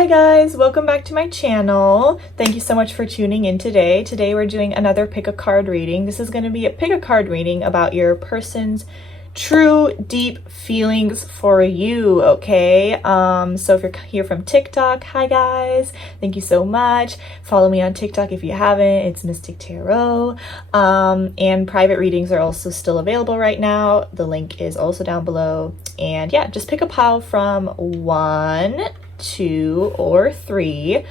Hi guys, welcome back to my channel. Thank you so much for tuning in today. Today we're doing another pick a card reading. This is going to be a pick a card reading about your person's true deep feelings for you, okay? So if you're here from TikTok, hi guys, thank you so much. Follow me on TikTok if you haven't. It's Mystic Tarot. And private readings are also still available right now. The link is also down below. And yeah, just pick a pile from 1, 2, or 3,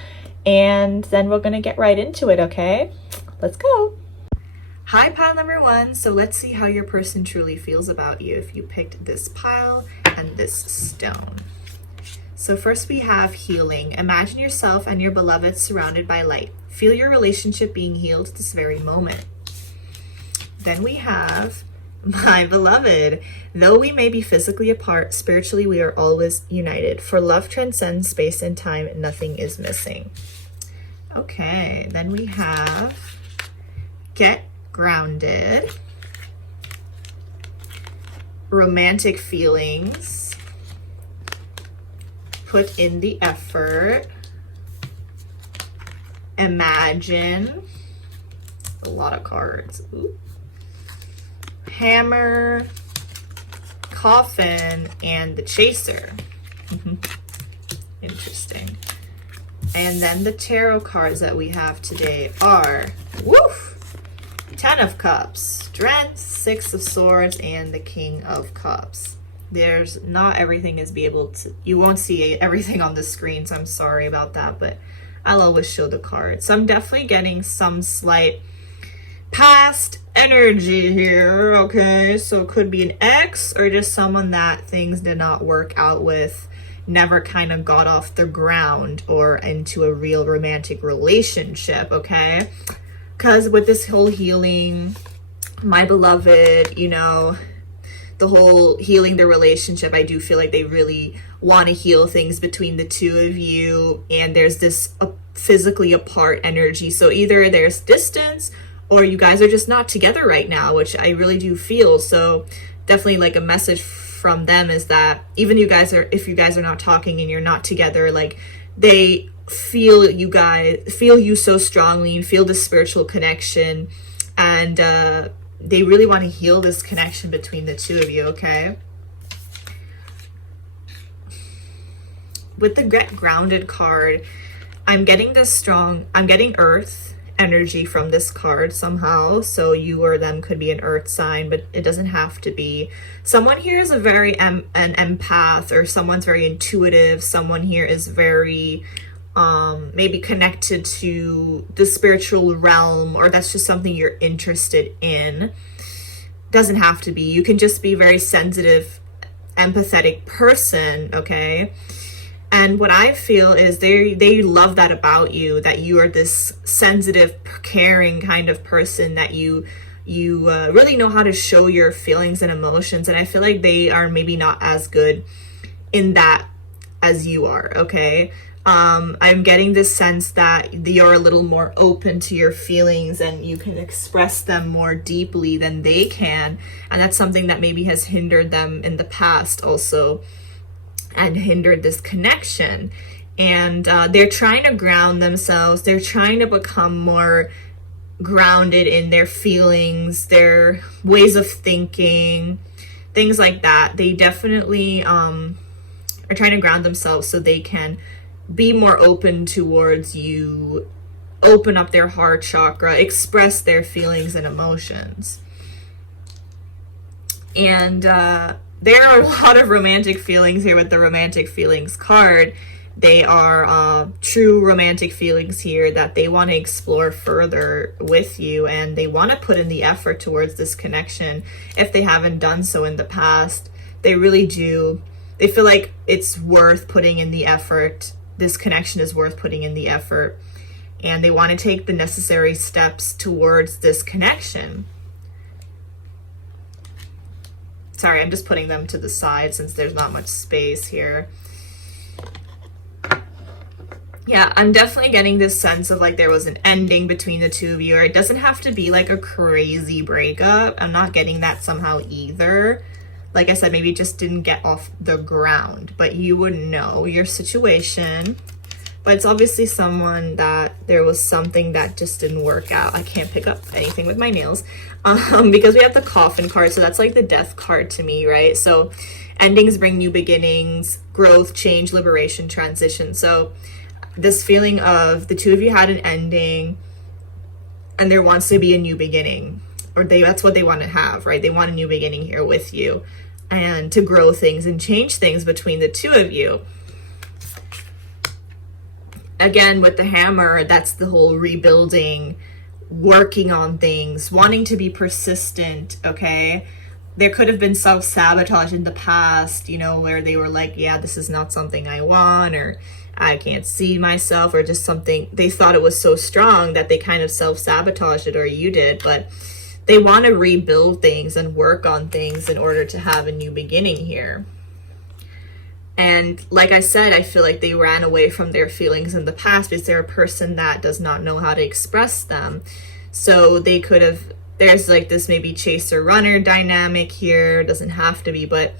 and then we're gonna get right into it, okay? Let's go. Hi, pile number 1. So let's see how your person truly feels about you if you picked this pile and this stone. So first we have healing. Imagine yourself and your beloved surrounded by light. Feel your relationship being healed this very moment. Then we have my beloved. Though we may be physically apart, spiritually we are always united. For love transcends space and time, nothing is missing. Okay, then we have get grounded. Romantic feelings. Put in the effort. Imagine. A lot of cards. Ooh. Hammer, coffin, and the chaser. Interesting. And then the tarot cards that we have today are woof, 10 of Cups, Strength, 6 of Swords, and the King of Cups. There's not everything is be able to, you won't see everything on the screen, so I'm sorry about that, but I'll always show the cards. So I'm definitely getting some slight past energy here, okay? So it could be an ex or just someone that things did not work out with, never kind of got off the ground or into a real romantic relationship, okay? Because with this whole healing, my beloved, you know, the whole healing the relationship, I do feel like they really want to heal things between the two of you, and there's this physically apart energy. So either there's distance or you guys are just not together right now, which I really do feel. So definitely like a message from them is that even if you guys are not talking and you're not together, like they feel you so strongly and feel the spiritual connection, and they really want to heal this connection between the two of you, okay? With the get grounded card, I'm getting earth energy from this card somehow. So you or them could be an earth sign, but it doesn't have to be. Someone here is a very an empath, or someone's very intuitive. Someone here is very maybe connected to the spiritual realm, or that's just something you're interested in. Doesn't have to be. You can just be very sensitive, empathetic person, okay? And what I feel is they love that about you, that you are this sensitive, caring kind of person, that you really know how to show your feelings and emotions. And I feel like they are maybe not as good in that as you are, okay? I'm getting this sense that you're a little more open to your feelings and you can express them more deeply than they can. And that's something that maybe has hindered them in the past also, and hindered this connection. And they're trying to ground themselves. They're trying to become more grounded in their feelings, their ways of thinking, things like that. They definitely are trying to ground themselves so they can be more open towards you, open up their heart chakra, express their feelings and emotions. And there are a lot of romantic feelings here with the romantic feelings card. They are true romantic feelings here that they want to explore further with you, and they want to put in the effort towards this connection if they haven't done so in the past. They really do. They feel like it's worth putting in the effort. This connection is worth putting in the effort, and they want to take the necessary steps towards this connection. Sorry, I'm just putting them to the side since there's not much space here. Yeah, I'm definitely getting this sense of like there was an ending between the two of you, or it doesn't have to be like a crazy breakup. I'm not getting that somehow either. Like I said, maybe it just didn't get off the ground, but you would know your situation. but it's obviously someone that there was something that just didn't work out. I can't pick up anything with my nails because we have the coffin card, so that's like the death card to me, right? So endings bring new beginnings, growth, change, liberation, transition. So this feeling of the two of you had an ending and there wants to be a new beginning, or that's what they want to have, right? They want a new beginning here with you and to grow things and change things between the two of you. Again, with the hammer, that's the whole rebuilding, working on things, wanting to be persistent, okay? There could have been self-sabotage in the past, you know, where they were like, yeah, this is not something I want, or I can't see myself, or just something, they thought it was so strong that they kind of self-sabotaged it, or you did, but they want to rebuild things and work on things in order to have a new beginning here. And like I said, I feel like they ran away from their feelings in the past because they're a person that does not know how to express them. So they could have, there's like this maybe chaser runner dynamic here. It doesn't have to be, but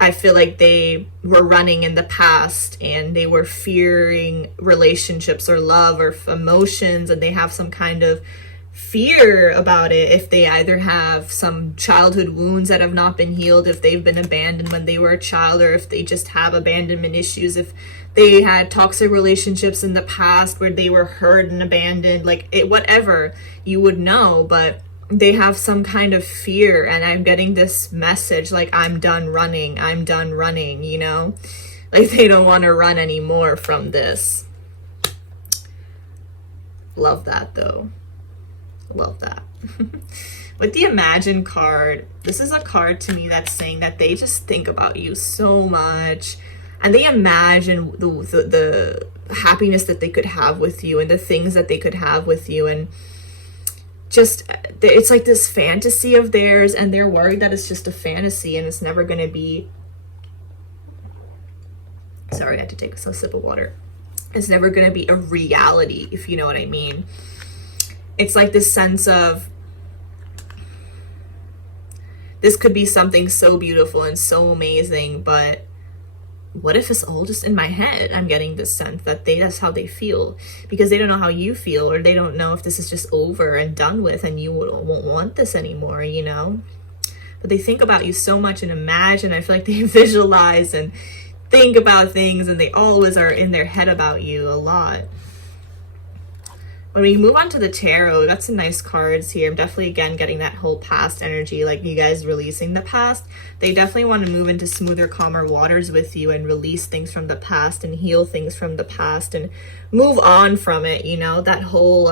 I feel like they were running in the past and they were fearing relationships or love or emotions, and they have some kind of fear about it. If they either have some childhood wounds that have not been healed, if they've been abandoned when they were a child, or if they just have abandonment issues, if they had toxic relationships in the past where they were hurt and abandoned, like it, whatever, you would know, but they have some kind of fear. And I'm getting this message like, I'm done running, you know, like they don't want to run anymore from this. Love that though. Love that. With the Imagine card, this is a card to me that's saying that they just think about you so much, and they imagine the happiness that they could have with you and the things that they could have with you, and just it's like this fantasy of theirs, and they're worried that it's just a fantasy and it's never going to be, sorry, I had to take a sip of water, it's never going to be a reality, if you know what I mean. It's like this sense of, this could be something so beautiful and so amazing, but what if it's all just in my head? I'm getting this sense that that's how they feel, because they don't know how you feel, or they don't know if this is just over and done with and you won't want this anymore, you know? But they think about you so much and imagine, I feel like they visualize and think about things, and they always are in their head about you a lot. When we move on to the tarot, we got some nice cards here. I'm definitely, again, getting that whole past energy, like you guys releasing the past. They definitely want to move into smoother, calmer waters with you and release things from the past and heal things from the past and move on from it, you know, that whole,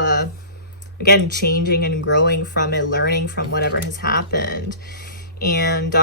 again, changing and growing from it, learning from whatever has happened. And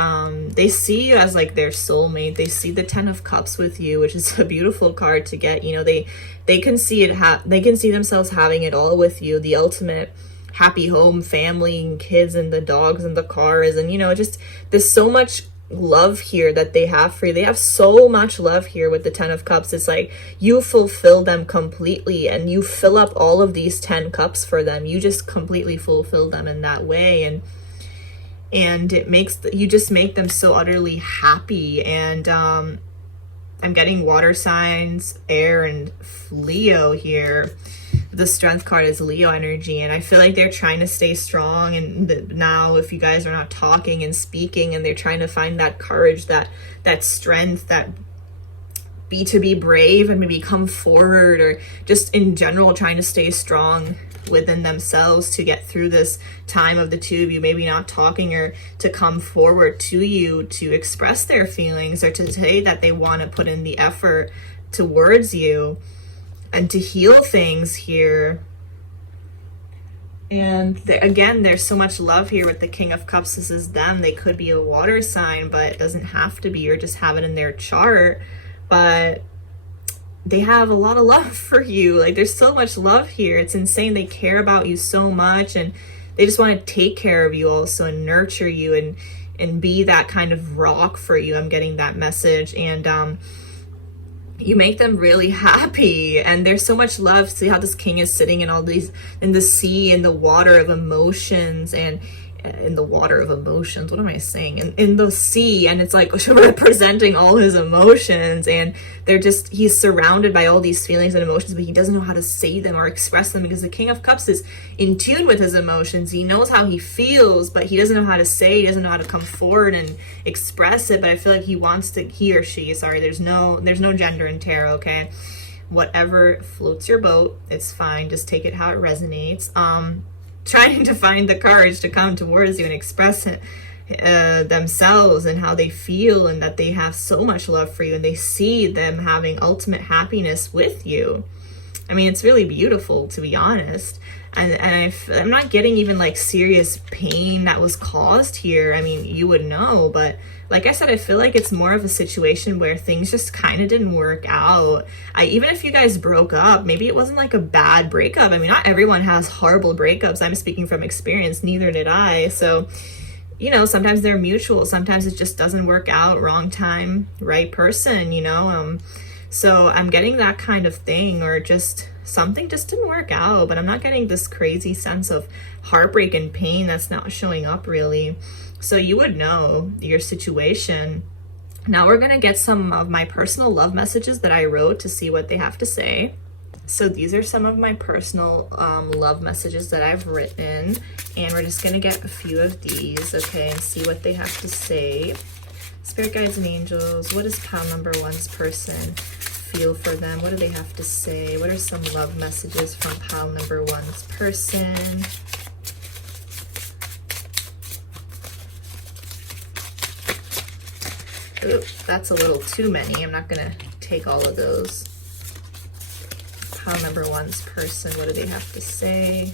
they see you as like their soulmate. They see the 10 of Cups with you, which is a beautiful card to get. You know, they can see it, they can see themselves having it all with you, the ultimate happy home, family and kids and the dogs and the cars, and you know, just there's so much love here that they have for you. They have so much love here with the 10 of Cups. It's like you fulfill them completely, and you fill up all of these 10 cups for them. You just completely fulfill them in that way, and it makes you just make them so utterly happy. And I'm getting water signs, air, and Leo here. The Strength card is Leo energy, and I feel like they're trying to stay strong. And now, if you guys are not talking and speaking, and they're trying to find that courage, that strength, that to be brave and maybe come forward, or just in general trying to stay strong within themselves to get through this time of the two of you maybe not talking, or to come forward to you to express their feelings, or to say that they want to put in the effort towards you and to heal things here. And again, there's so much love here with the King of Cups. This is them. They could be a water sign, but it doesn't have to be, or just have it in their chart. But they have a lot of love for you. Like, there's so much love here. It's insane. They care about you so much, and they just want to take care of you also, and nurture you, and be that kind of rock for you. I'm getting that message. And you make them really happy, and there's so much love. See how this king is sitting in all these, in the sea, in the water of emotions, and in the water of emotions. What am I saying? In the sea, and it's like representing all his emotions, and he's surrounded by all these feelings and emotions, but he doesn't know how to say them or express them, because the King of Cups is in tune with his emotions. He knows how he feels, but he doesn't know how to say, he doesn't know how to come forward and express it. But I feel like he or she, sorry, there's no gender in tarot, okay? Whatever floats your boat, it's fine. Just take it how it resonates. Trying to find the courage to come towards you and express it, themselves and how they feel, and that they have so much love for you, and they see them having ultimate happiness with you. I mean, it's really beautiful, to be honest. And I'm not getting even like serious pain that was caused here. I mean, you would know, but like I said, I feel like it's more of a situation where things just kind of didn't work out. Even if you guys broke up, maybe it wasn't like a bad breakup. I mean, not everyone has horrible breakups. I'm speaking from experience, neither did I. So, you know, sometimes they're mutual. Sometimes it just doesn't work out. Wrong time, right person, you know? So I'm getting that kind of thing, or just something just didn't work out, but I'm not getting this crazy sense of heartbreak and pain that's not showing up really. So you would know your situation. Now we're going to get some of my personal love messages that I wrote to see what they have to say. So these are some of my personal love messages that I've written, and we're just going to get a few of these, okay, and see what they have to say. Spirit guides and angels, what does pile number one's person feel for them? What do they have to say? What are some love messages from pile number one's person? Ooh, that's a little too many. I'm not gonna take all of those. Pile number one's person, what do they have to say?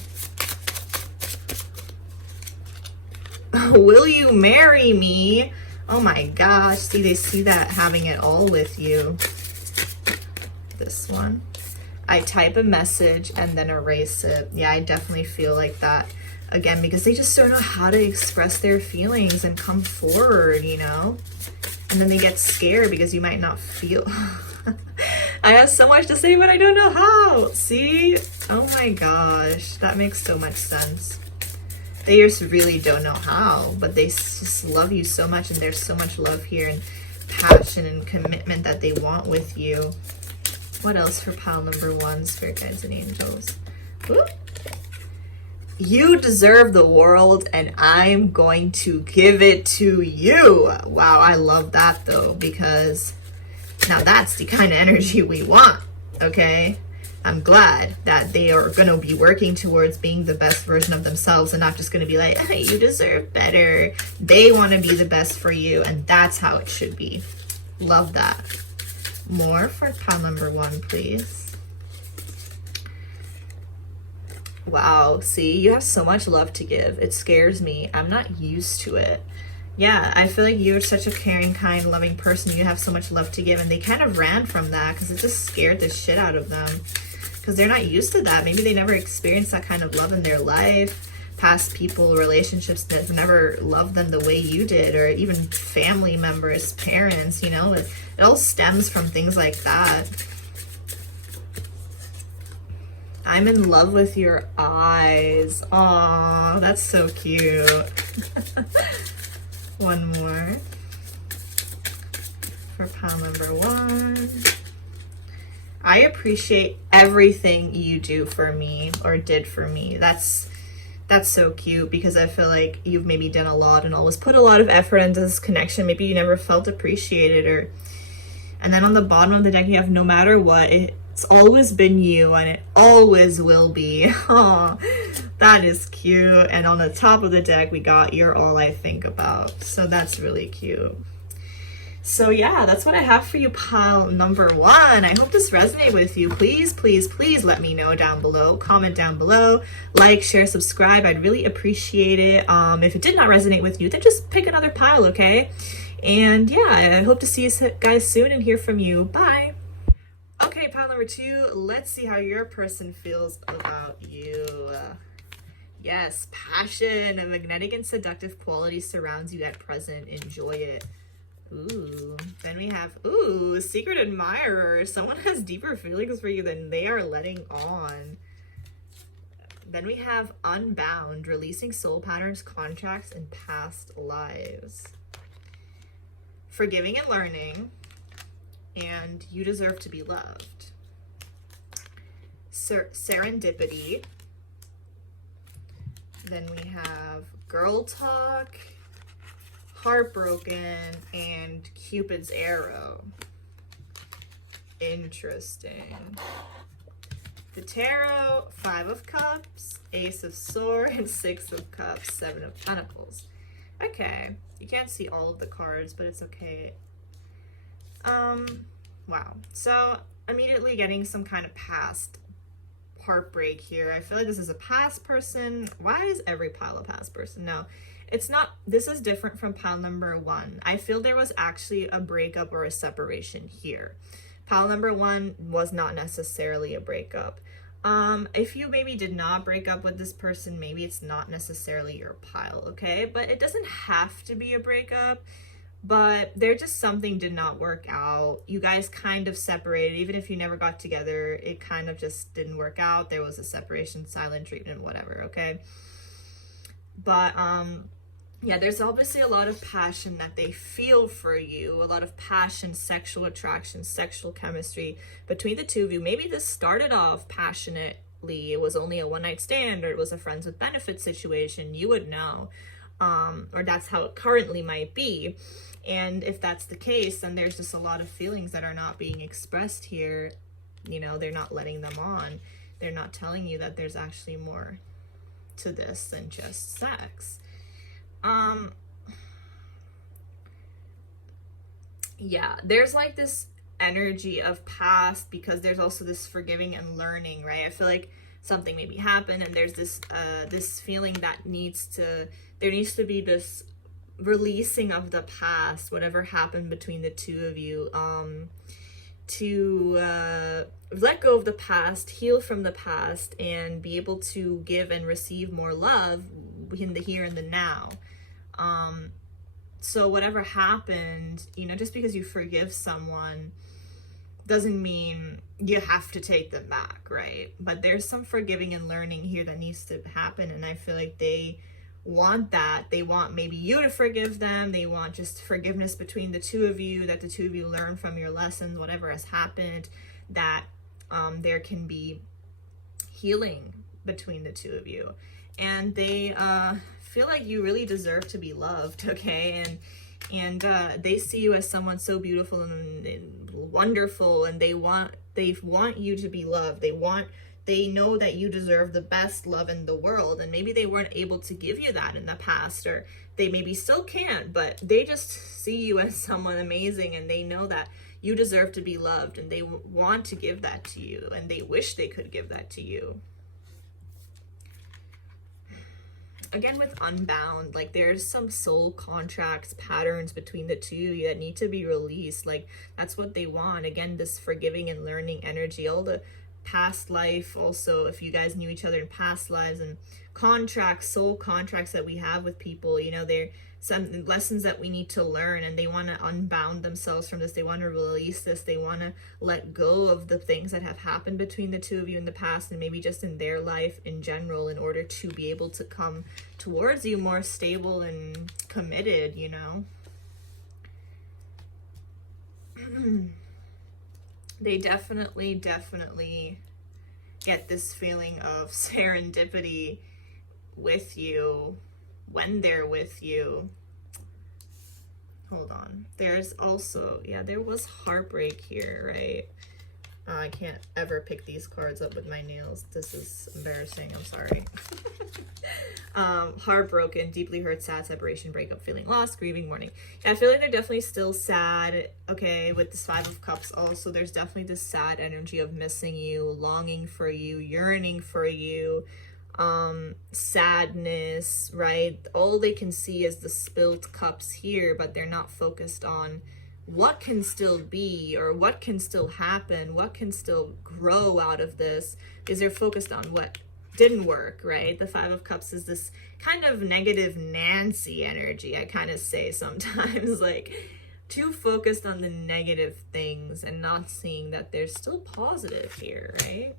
Will you marry me? Oh my gosh, see, they see that having it all with you. This one. I type a message and then erase it. Yeah, I definitely feel like that again, because they just don't know how to express their feelings and come forward, you know? And then they get scared because you might not feel. I have so much to say, but I don't know how. See? Oh my gosh, that makes so much sense. They just really don't know how, but they just love you so much, and there's so much love here and passion and commitment that they want with you. What else for pile number one, spirit guides and angels? Whoop. You deserve the world, and I'm going to give it to you. Wow, I love that though, because now that's the kind of energy we want, okay? I'm glad that they are going to be working towards being the best version of themselves, and not just going to be like, hey, you deserve better. They want to be the best for you, and that's how it should be. Love that. More for pile number one, please. Wow, see, you have so much love to give. It scares me. I'm not used to it. Yeah, I feel like you're such a caring, kind, loving person. You have so much love to give, and they kind of ran from that because it just scared the shit out of them, because they're not used to that. Maybe they never experienced that kind of love in their life. Past people, relationships that never loved them the way you did, or even family members, parents, you know, it all stems from things like that. I'm in love with your eyes. Aw, that's so cute. One more for pile number one. I appreciate everything you do for me, or did for me. That's so cute, because I feel like you've maybe done a lot and always put a lot of effort into this connection. Maybe you never felt appreciated, and then on the bottom of the deck you have no matter what, it's always been you, and it always will be. Oh, that is cute. And on the top of the deck we got you're all I think about. So that's really cute. So yeah, that's what I have for you, pile number one. I hope this resonated with you. Please, please, please let me know down below. Comment down below. Like, share, subscribe. I'd really appreciate it. If it did not resonate with you, then just pick another pile, okay? And yeah, I hope to see you guys soon and hear from you. Bye. Okay, pile number two. Let's see how your person feels about you. Yes, passion. A magnetic and seductive quality surrounds you at present. Enjoy it. Ooh, then we have, ooh, secret admirer. Someone has deeper feelings for you than they are letting on. Then we have Unbound, releasing soul patterns, contracts, and past lives. Forgiving and learning, and you deserve to be loved. Serendipity. Then we have Girl Talk, Heartbroken, and Cupid's Arrow. Interesting. The Tarot, 5 of Cups, Ace of Swords, 6 of Cups, 7 of Pentacles. Okay, you can't see all of the cards, but it's okay. Wow. So immediately getting some kind of past heartbreak here. I feel like this is a past person. Why is every pile a past person? No, it's not. This is different from pile number 1. I feel there was actually a breakup or a separation here. Pile number 1 was not necessarily a breakup. If you maybe did not break up with this person, maybe it's not necessarily your pile, okay? But it doesn't have to be a breakup, but there just something did not work out. You guys kind of separated. Even if you never got together, it kind of just didn't work out. There was a separation, silent treatment, whatever, okay? But yeah, there's obviously a lot of passion that they feel for you, a lot of passion, sexual attraction, sexual chemistry between the two of you. Maybe this started off passionately. It was only a one-night stand, or it was a friends with benefits situation. You would know. Or that's how it currently might be. And if that's the case, then there's just a lot of feelings that are not being expressed here. You know, they're not letting them on. They're not telling you that there's actually more to this than just sex. Yeah, there's like this energy of past, because there's also this forgiving and learning, right? I feel like something maybe happened, and there's this this feeling that there needs to be this releasing of the past, whatever happened between the two of you, to let go of the past, heal from the past, and be able to give and receive more love in the here and the now. So whatever happened, you know, just because you forgive someone doesn't mean you have to take them back, right? But there's some forgiving and learning here that needs to happen, and I feel like they want that. They want maybe you to forgive them. They want just forgiveness between the two of you, that the two of you learn from your lessons, whatever has happened, that there can be healing between the two of you. And they feel like you really deserve to be loved, okay? And they see you as someone so beautiful and wonderful, and they want you to be loved. They know that you deserve the best love in the world, and maybe they weren't able to give you that in the past, or they maybe still can't, but they just see you as someone amazing, and they know that you deserve to be loved, and they want to give that to you, and they wish they could give that to you. Again, with Unbound, like there's some soul contracts, patterns between the two of you that need to be released. Like that's what they want. Again, this forgiving and learning energy, all the past life, also if you guys knew each other in past lives, and contracts, soul contracts that we have with people, you know, they're some lessons that we need to learn, and they want to unbound themselves from this. They want to release this. They want to let go of the things that have happened between the two of you in the past, and maybe just in their life in general, in order to be able to come towards you more stable and committed, you know. They definitely get this feeling of serendipity with you when they're with you. Hold on. There's also, yeah, there was heartbreak here, right? I can't ever pick these cards up with my nails. This is embarrassing. I'm sorry. Heartbroken, deeply hurt, sad, separation, breakup, feeling lost, grieving, mourning. Yeah, I feel like they're definitely still sad. Okay, with this 5 of Cups also, there's definitely this sad energy of missing you, longing for you, yearning for you, sadness, right? All they can see is the spilled cups here, but they're not focused on what can still be, or what can still happen, what can still grow out of this, because they're focused on what didn't work, right? The 5 of Cups is this kind of negative Nancy energy, I kind of say sometimes, like too focused on the negative things and not seeing that there's still positive here, right?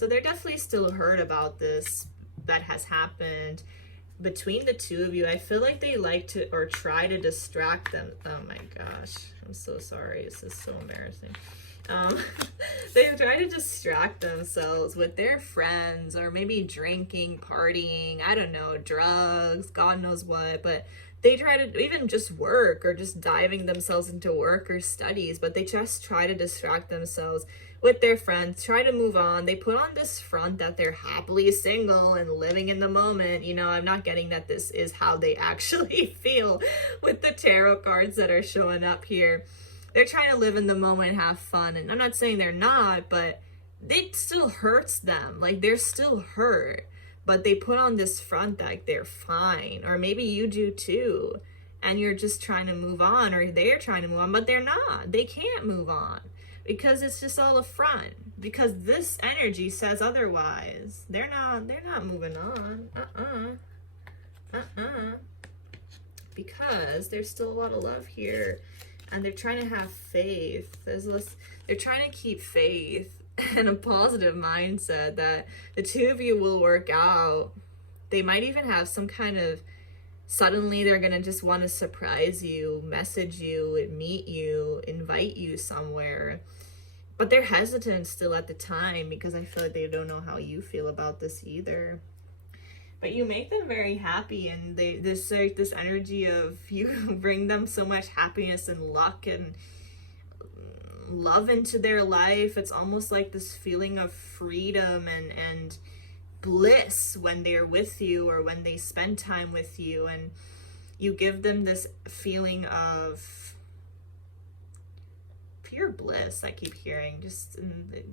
So they're definitely still hurt about this that has happened between the two of you. I feel like they like to or try to distract them. Oh my gosh, I'm so sorry. This is so embarrassing. Um, they try to distract themselves with their friends or maybe drinking, partying, I don't know, drugs, God knows what, but they try to even just work or just diving themselves into work or studies, but they just try to distract themselves with their friends, try to move on. They put on this front that they're happily single and living in the moment. You know, I'm not getting that this is how they actually feel with the tarot cards that are showing up here. They're trying to live in the moment, have fun. And I'm not saying they're not, but it still hurts them. Like, they're still hurt. But they put on this front that they're fine. Or maybe you do too. And you're just trying to move on. Or they're trying to move on, but they're not. They can't move on. Because it's just all a front. Because this energy says otherwise. They're not moving on. Because there's still a lot of love here. And they're trying to have faith. They're trying to keep faith and a positive mindset that the two of you will work out. They might even have some kind of, suddenly they're going to just want to surprise you, message you, meet you, invite you somewhere. But they're hesitant still at the time because I feel like they don't know how you feel about this either. But you make them very happy, and this energy of you bring them so much happiness and luck and love into their life. It's almost like this feeling of freedom and bliss when they're with you or when they spend time with you, and you give them this feeling of pure bliss. I keep hearing just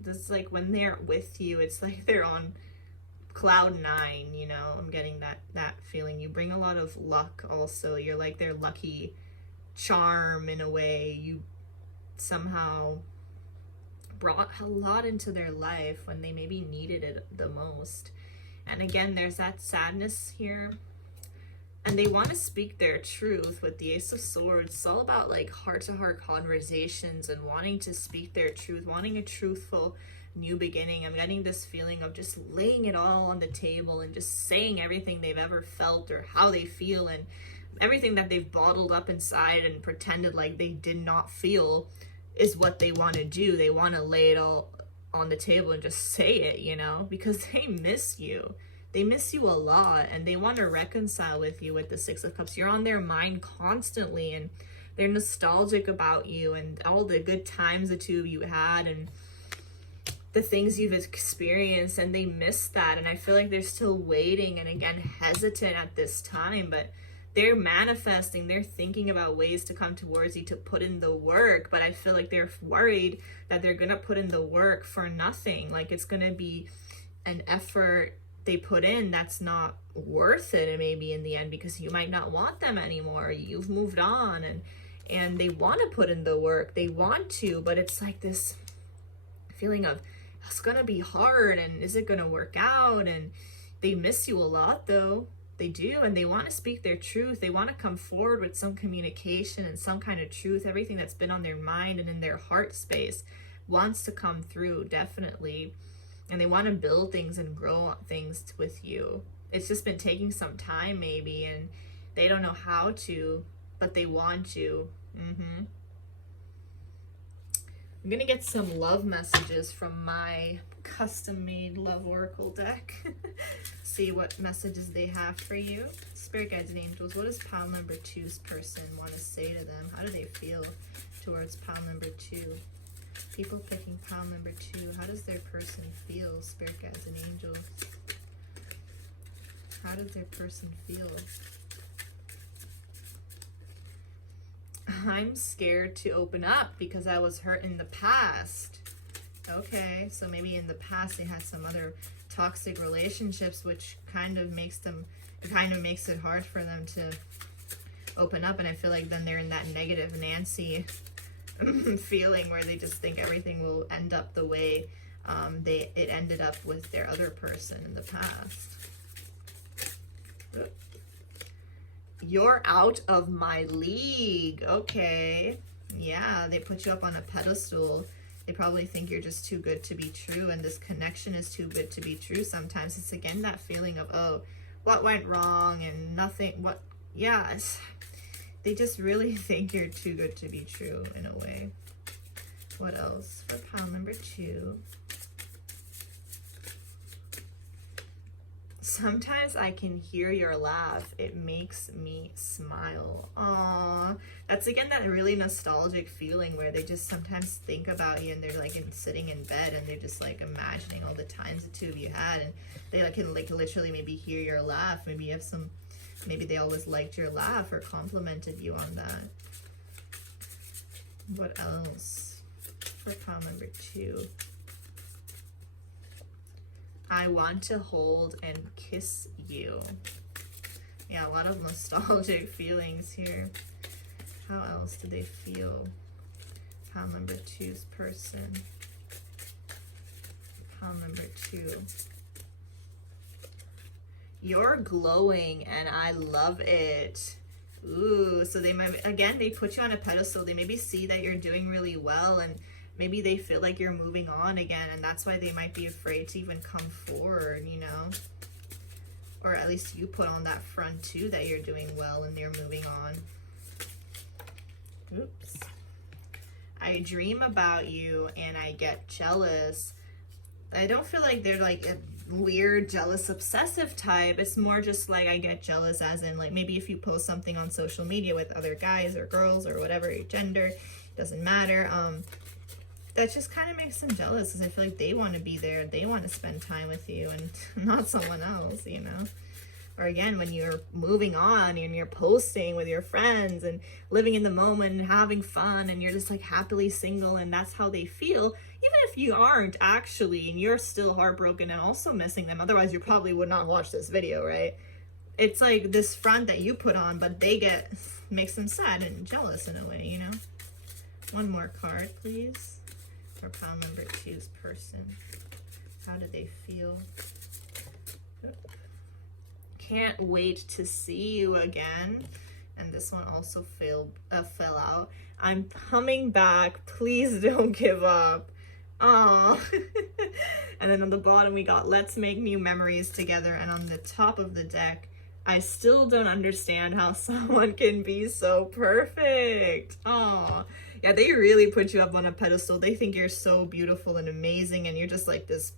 this, like when they're with you, it's like they're on cloud 9, you know. I'm getting that feeling. You bring a lot of luck also. You're like their lucky charm in a way. You somehow brought a lot into their life when they maybe needed it the most. And again, there's that sadness here. And they want to speak their truth with the Ace of Swords. It's all about like heart-to-heart conversations and wanting to speak their truth, wanting a truthful new beginning. I'm getting this feeling of just laying it all on the table and just saying everything they've ever felt or how they feel, and everything that they've bottled up inside and pretended like they did not feel is what they want to do. They want to lay it all on the table and just say it, you know, because they miss you. They miss you a lot, and they want to reconcile with you with the Six of Cups. You're on their mind constantly, and they're nostalgic about you and all the good times the two of you had and the things you've experienced, and they miss that. And I feel like they're still waiting and again hesitant at this time, but they're manifesting, they're thinking about ways to come towards you to put in the work. But I feel like they're worried that they're gonna put in the work for nothing. Like it's gonna be an effort they put in that's not worth it, maybe in the end, because you might not want them anymore. You've moved on, and they want to put in the work, they want to, but it's like this feeling of it's gonna be hard, and is it gonna work out? And they miss you a lot though. They do, and they want to speak their truth. They want to come forward with some communication and some kind of truth. Everything that's been on their mind and in their heart space wants to come through, definitely. And they want to build things and grow things with you. It's just been taking some time maybe, and they don't know how to, but they want to. I'm gonna get some love messages from my custom-made love oracle deck. See what messages they have for you. Spirit guides and angels, what does pile number 2's person want to say to them? How do they feel towards pile number 2? People picking pile number 2, how does their person feel? Spirit guides and angels, how does their person feel? I'm scared to open up because I was hurt in the past. Okay, so maybe in the past they had some other toxic relationships, which kind of makes it hard for them to open up. And I feel like then they're in that negative Nancy feeling where they just think everything will end up the way it ended up with their other person in the past. You're out of my league. Okay. Yeah, they put you up on a pedestal. They probably think you're just too good to be true, and this connection is too good to be true. Sometimes it's again that feeling of, oh, what went wrong and nothing, what, yeah, they just really think you're too good to be true in a way. What else for pile number 2? Sometimes I can hear your laugh. It makes me smile. Aww. That's again that really nostalgic feeling where they just sometimes think about you, and they're like sitting in bed and they're just like imagining all the times the two of you had, and they like can like literally maybe hear your laugh. Maybe you have some, maybe they always liked your laugh or complimented you on that. What else for pile number 2? I want to hold and kiss you. Yeah, a lot of nostalgic feelings here. How else do they feel? Pile number 2's person. Pile number 2. You're glowing and I love it. Ooh, so they might, again, they put you on a pedestal. They maybe see that you're doing really well, and maybe they feel like you're moving on again, and that's why they might be afraid to even come forward, you know? Or at least you put on that front too that you're doing well and they're moving on. Oops. I dream about you and I get jealous. I don't feel like they're like a weird, jealous, obsessive type. It's more just like I get jealous as in like maybe if you post something on social media with other guys or girls or whatever, your gender, doesn't matter. That just kind of makes them jealous because I feel like they want to be there. They want to spend time with you and not someone else, you know? Or again, when you're moving on and you're posting with your friends and living in the moment and having fun and you're just like happily single and that's how they feel, even if you aren't actually and you're still heartbroken and also missing them, otherwise you probably would not watch this video, right? It's like this front that you put on, but makes them sad and jealous in a way, you know? One more card, please. For pile number 2's person. How do they feel? Can't wait to see you again. And this one also fell out. I'm coming back. Please don't give up. Aww. And then on the bottom we got let's make new memories together. And on the top of the deck, I still don't understand how someone can be so perfect. Aww. Yeah, they really put you up on a pedestal. They think you're so beautiful and amazing, and you're just like this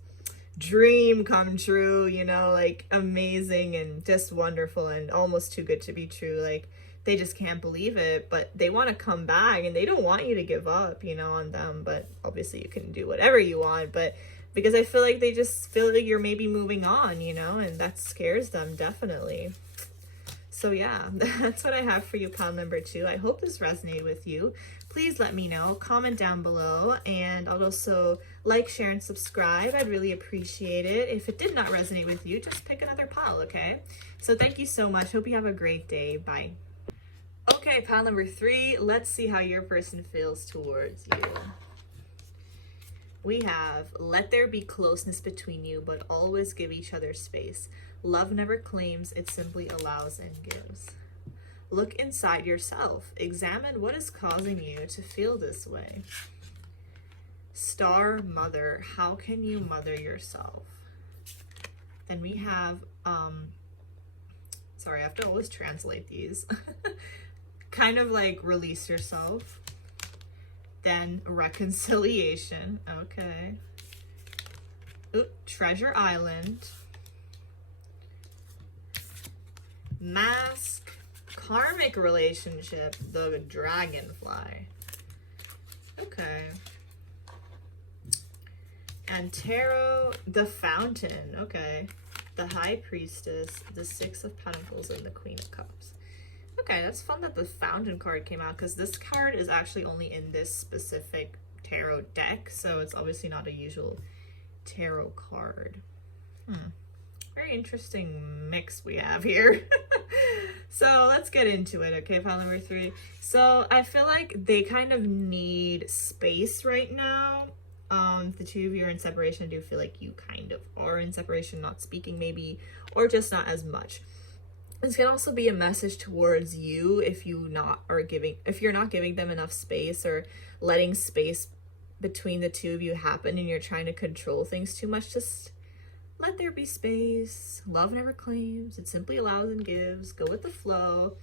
dream come true, you know, like amazing and just wonderful and almost too good to be true. Like they just can't believe it, but they want to come back and they don't want you to give up, you know, on them. But obviously you can do whatever you want, but because I feel like they just feel like you're maybe moving on, you know, and that scares them definitely. So yeah, that's what I have for you, pile number 2. I hope this resonated with you. Please let me know, comment down below, and I'll also like, share, and subscribe. I'd really appreciate it. If it did not resonate with you, just pick another pile, okay? So thank you so much. Hope you have a great day. Bye. Okay, pile number 3. Let's see how your person feels towards you. We have, let there be closeness between you, but always give each other space. Love never claims, it simply allows and gives. Look inside yourself. Examine what is causing you to feel this way. Star mother, how can you mother yourself? Then we have, sorry, I have to always translate these. Kind of like release yourself. Then reconciliation, okay. Oop, Treasure Island. Mask, karmic relationship, the dragonfly. Okay. And tarot, the fountain, okay. The high priestess, the 6 of pentacles, and the Queen of Cups. Okay, that's fun that the fountain card came out because this card is actually only in this specific tarot deck, so it's obviously not a usual tarot card. Very interesting mix we have here. So let's get into it, okay, pile number 3. So I feel like they kind of need space right now. The two of you are in separation. I do feel like you kind of are in separation, not speaking maybe, or just not as much. This can also be a message towards you if you're not giving them enough space or letting space between the two of you happen and you're trying to control things too much, just let there be space. Love never claims. It simply allows and gives. Go with the flow.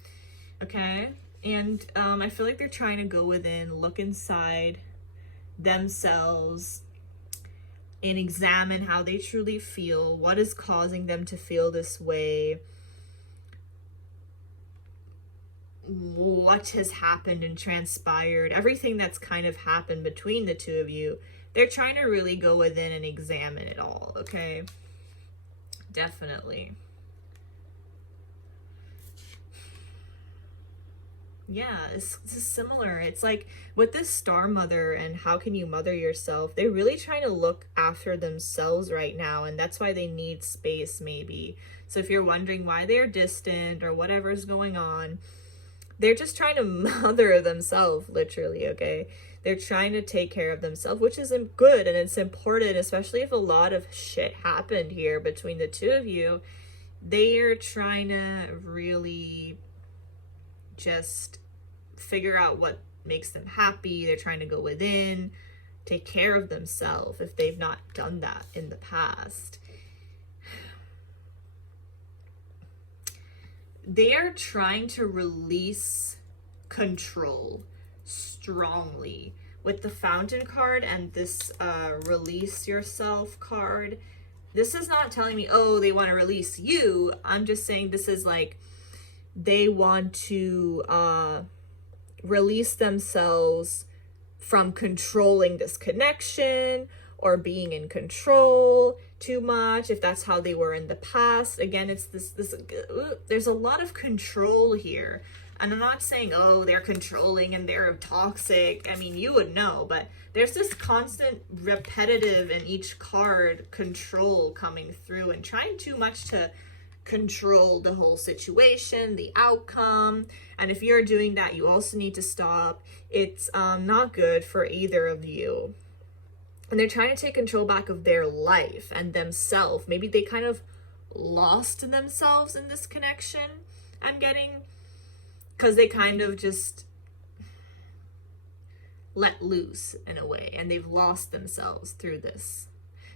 Okay? And I feel like they're trying to go within, look inside themselves, and examine how they truly feel. What is causing them to feel this way? What has happened and transpired? Everything that's kind of happened between the two of you. They're trying to really go within and examine it all, okay? Definitely. Yeah, it's similar. It's like with this star mother and how can you mother yourself, they're really trying to look after themselves right now, and that's why they need space maybe. So if you're wondering why they're distant or whatever's going on, they're just trying to mother themselves, literally, okay? They're trying to take care of themselves, which is good and it's important, especially if a lot of shit happened here between the two of you. They are trying to really just figure out what makes them happy. They're trying to go within, take care of themselves if they've not done that in the past. They are trying to release control strongly with the Fountain card and this release yourself card. This is not telling me, oh, they want to release you. I'm just saying this is like they want to release themselves from controlling this connection or being in control too much, if that's how they were in the past. Again, it's this there's a lot of control here. And I'm not saying, oh, they're controlling and they're toxic. I mean, you would know, but there's this constant repetitive in each card control coming through and trying too much to control the whole situation, the outcome. And if you're doing that, you also need to stop. It's not good for either of you. And they're trying to take control back of their life and themselves. Maybe they kind of lost themselves in this connection, I'm getting, because they kind of just let loose in a way and they've lost themselves through this.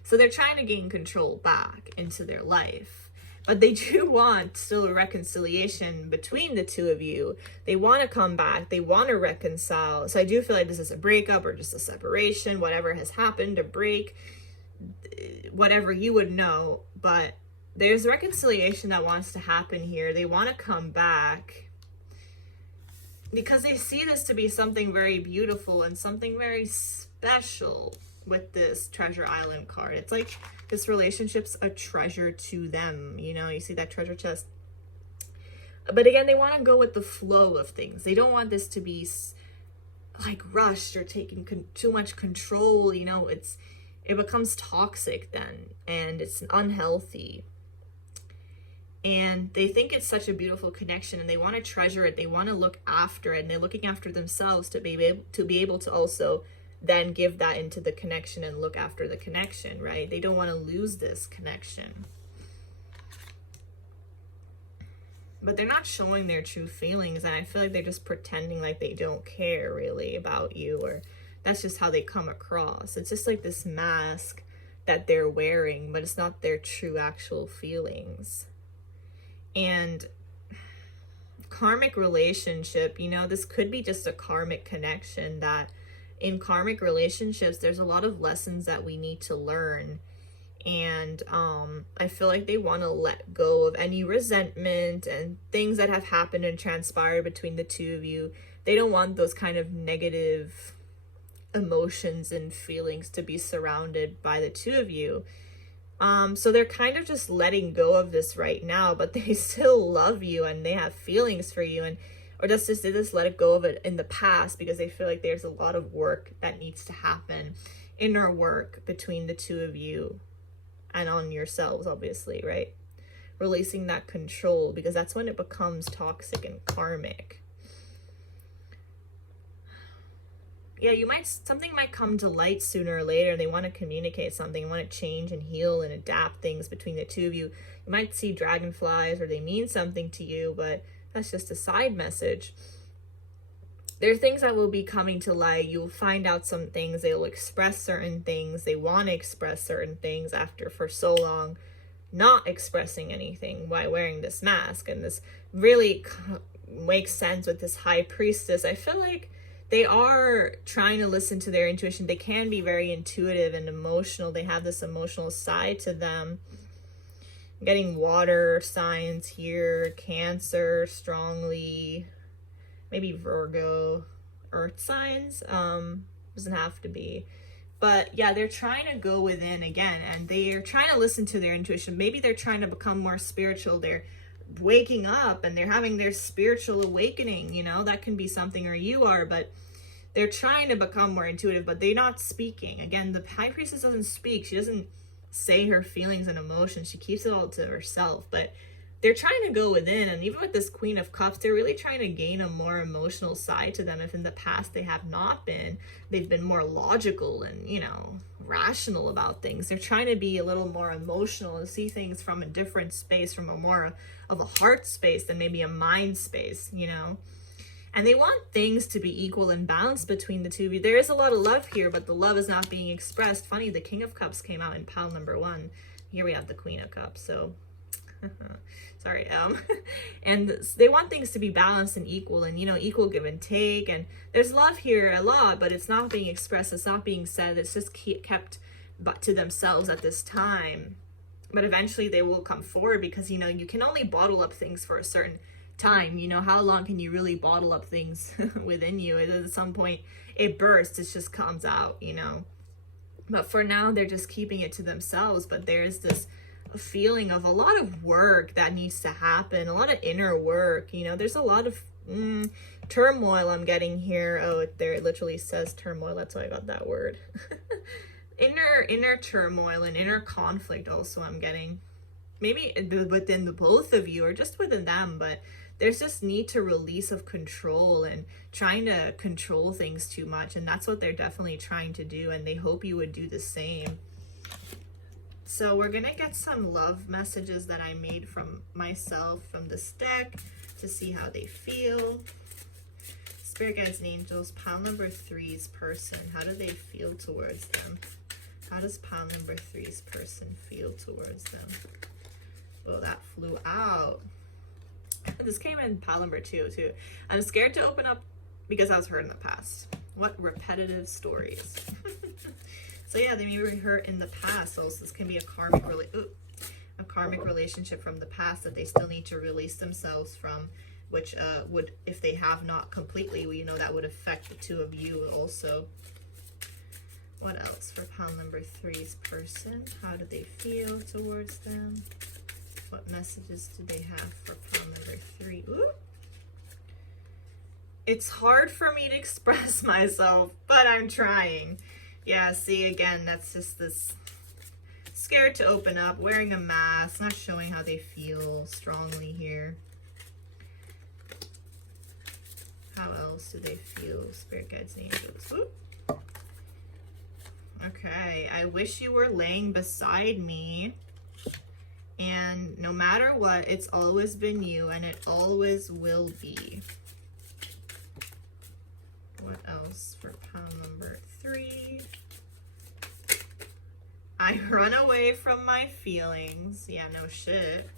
So they're trying to gain control back into their life. But they do want still a reconciliation between the two of you. They want to come back. They want to reconcile. So I do feel like this is a breakup or just a separation, whatever has happened, a break, whatever you would know. But there's reconciliation that wants to happen here. They want to come back because they see this to be something very beautiful and something very special with this Treasure Island card. It's like this relationship's a treasure to them. You know, you see that treasure chest. But again, they want to go with the flow of things. They don't want this to be like rushed or taking too much control. You know, it becomes toxic then, and it's unhealthy. And they think it's such a beautiful connection and they want to treasure it. They want to look after it, and they're looking after themselves to be able to also then give that into the connection and look after the connection, right? They don't want to lose this connection. But they're not showing their true feelings, and I feel like they're just pretending like they don't care really about you, or that's just how they come across. It's just like this mask that they're wearing, but it's not their true actual feelings. And karmic relationship, you know, this could be just a karmic connection. That in karmic relationships, there's a lot of lessons that we need to learn. And I feel like they want to let go of any resentment and things that have happened and transpired between the two of you. They don't want those kind of negative emotions and feelings to be surrounded by the two of you. So they're kind of just letting go of this right now, but they still love you and they have feelings for you, or just they just let it go of it in the past because they feel like there's a lot of work that needs to happen, inner work between the two of you and on yourselves, obviously, right? Releasing that control, because that's when it becomes toxic and karmic. Yeah, something might come to light sooner or later. They want to communicate something, want to change and heal and adapt things between the two of you. You might see dragonflies, or they mean something to you, but that's just a side message. There are things that will be coming to light. You'll find out some things. They'll express certain things. They want to express certain things after for so long not expressing anything by wearing this mask. And this really makes sense with this high priestess. I feel like they are trying to listen to their intuition. They can be very intuitive and emotional. They have this emotional side to them. I'm getting water signs here, Cancer strongly, maybe Virgo, earth signs. Doesn't have to be. But yeah, they're trying to go within again, and they're trying to listen to their intuition. Maybe they're trying to become more spiritual. They're waking up and they're having their spiritual awakening, you know, that can be something, or you are, but they're trying to become more intuitive, but they're not speaking. Again, the high priestess doesn't speak. She doesn't say her feelings and emotions. She keeps it all to herself, but they're trying to go within. And even with this Queen of Cups, they're really trying to gain a more emotional side to them. If in the past they have not been, they've been more logical and, you know, rational about things. They're trying to be a little more emotional and see things from a different space, from a more of a heart space than maybe a mind space, you know. And they want things to be equal and balanced between the two of you. There is a lot of love here, but the love is not being expressed. Funny, the King of Cups came out in pile number 1. Here we have the Queen of Cups, so sorry. And they want things to be balanced and equal, and, you know, equal give and take. And there's love here a lot, but it's not being expressed. It's not being said. It's just kept but to themselves at this time. But eventually they will come forward, because, you know, you can only bottle up things for a certain time. You know, how long can you really bottle up things within you? At some point it bursts. It just comes out, you know. But for now, they're just keeping it to themselves. But there's this feeling of a lot of work that needs to happen, a lot of inner work. You know, there's a lot of turmoil I'm getting here. Oh, there it literally says turmoil. That's why I got that word. inner turmoil and inner conflict also I'm getting. Maybe within the both of you or just within them, but there's this need to release of control and trying to control things too much. And that's what they're definitely trying to do. And they hope you would do the same. So we're going to get some love messages that I made from myself from this deck to see how they feel. Spirit guides and angels, pile number 3's person. How do they feel towards them? How does pile number 3's person feel towards them? Well, that flew out. This came in pile number 2 too. I'm scared to open up because I was hurt in the past. What repetitive stories. So yeah, they may be hurt in the past. Also, this can be a karmic relationship from the past that they still need to release themselves from, which would, if they have not completely, you know, that would affect the two of you also. What else for pile number 3's person? How do they feel towards them? What messages do they have for pile number 3? Ooh. It's hard for me to express myself, but I'm trying. Yeah, see, again, that's just this scared to open up, wearing a mask, not showing how they feel strongly here. How else do they feel, spirit guides and angels? Ooh. Okay, I wish you were laying beside me. And no matter what, it's always been you, and it always will be. What else for pile number 3? I run away from my feelings. Yeah, no shit.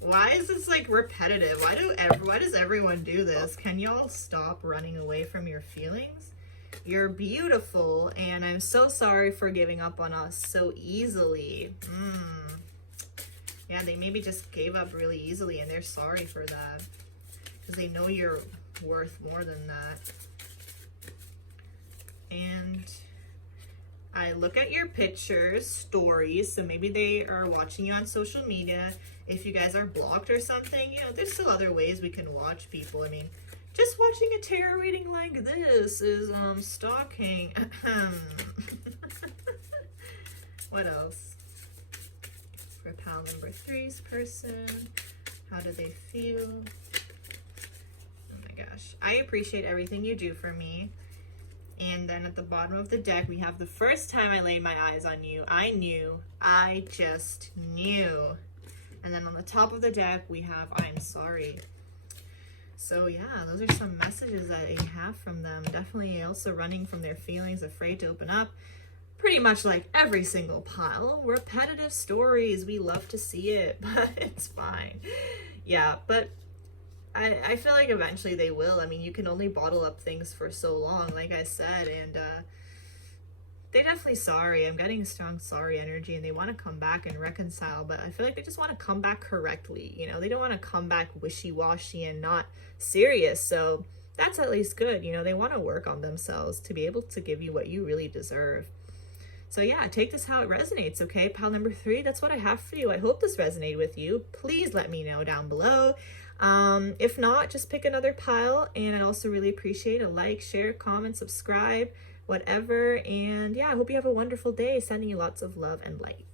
Why is this like repetitive? Why does everyone do this? Can y'all stop running away from your feelings? You're beautiful, and I'm so sorry for giving up on us so easily. Yeah, they maybe just gave up really easily, and they're sorry for that. Because they know you're worth more than that. And I look at your pictures, stories, so maybe they are watching you on social media. If you guys are blocked or something, you know, there's still other ways we can watch people. I mean, just watching a tarot reading like this is stalking. What else? For pile number 3's person, how do they feel? Oh my gosh. I appreciate everything you do for me. And then at the bottom of the deck, we have the first time I laid my eyes on you, I knew. I just knew. And then on the top of the deck, we have I'm sorry. So yeah, those are some messages that I have from them. Definitely also running from their feelings, afraid to open up. Pretty much like every single pile. Repetitive stories. We love to see it, but it's fine. Yeah, but I feel like eventually they will. I mean, you can only bottle up things for so long, like I said, and they're definitely sorry. I'm getting strong sorry energy, and they want to come back and reconcile, but I feel like they just want to come back correctly. You know, they don't want to come back wishy-washy and not serious. So that's at least good. You know, they want to work on themselves to be able to give you what you really deserve. So yeah, take this how it resonates, okay? Pile number 3, that's what I have for you. I hope this resonated with you. Please let me know down below. If not, just pick another pile, and I'd also really appreciate a like, share, comment, subscribe, whatever. And yeah, I hope you have a wonderful day. Sending you lots of love and light.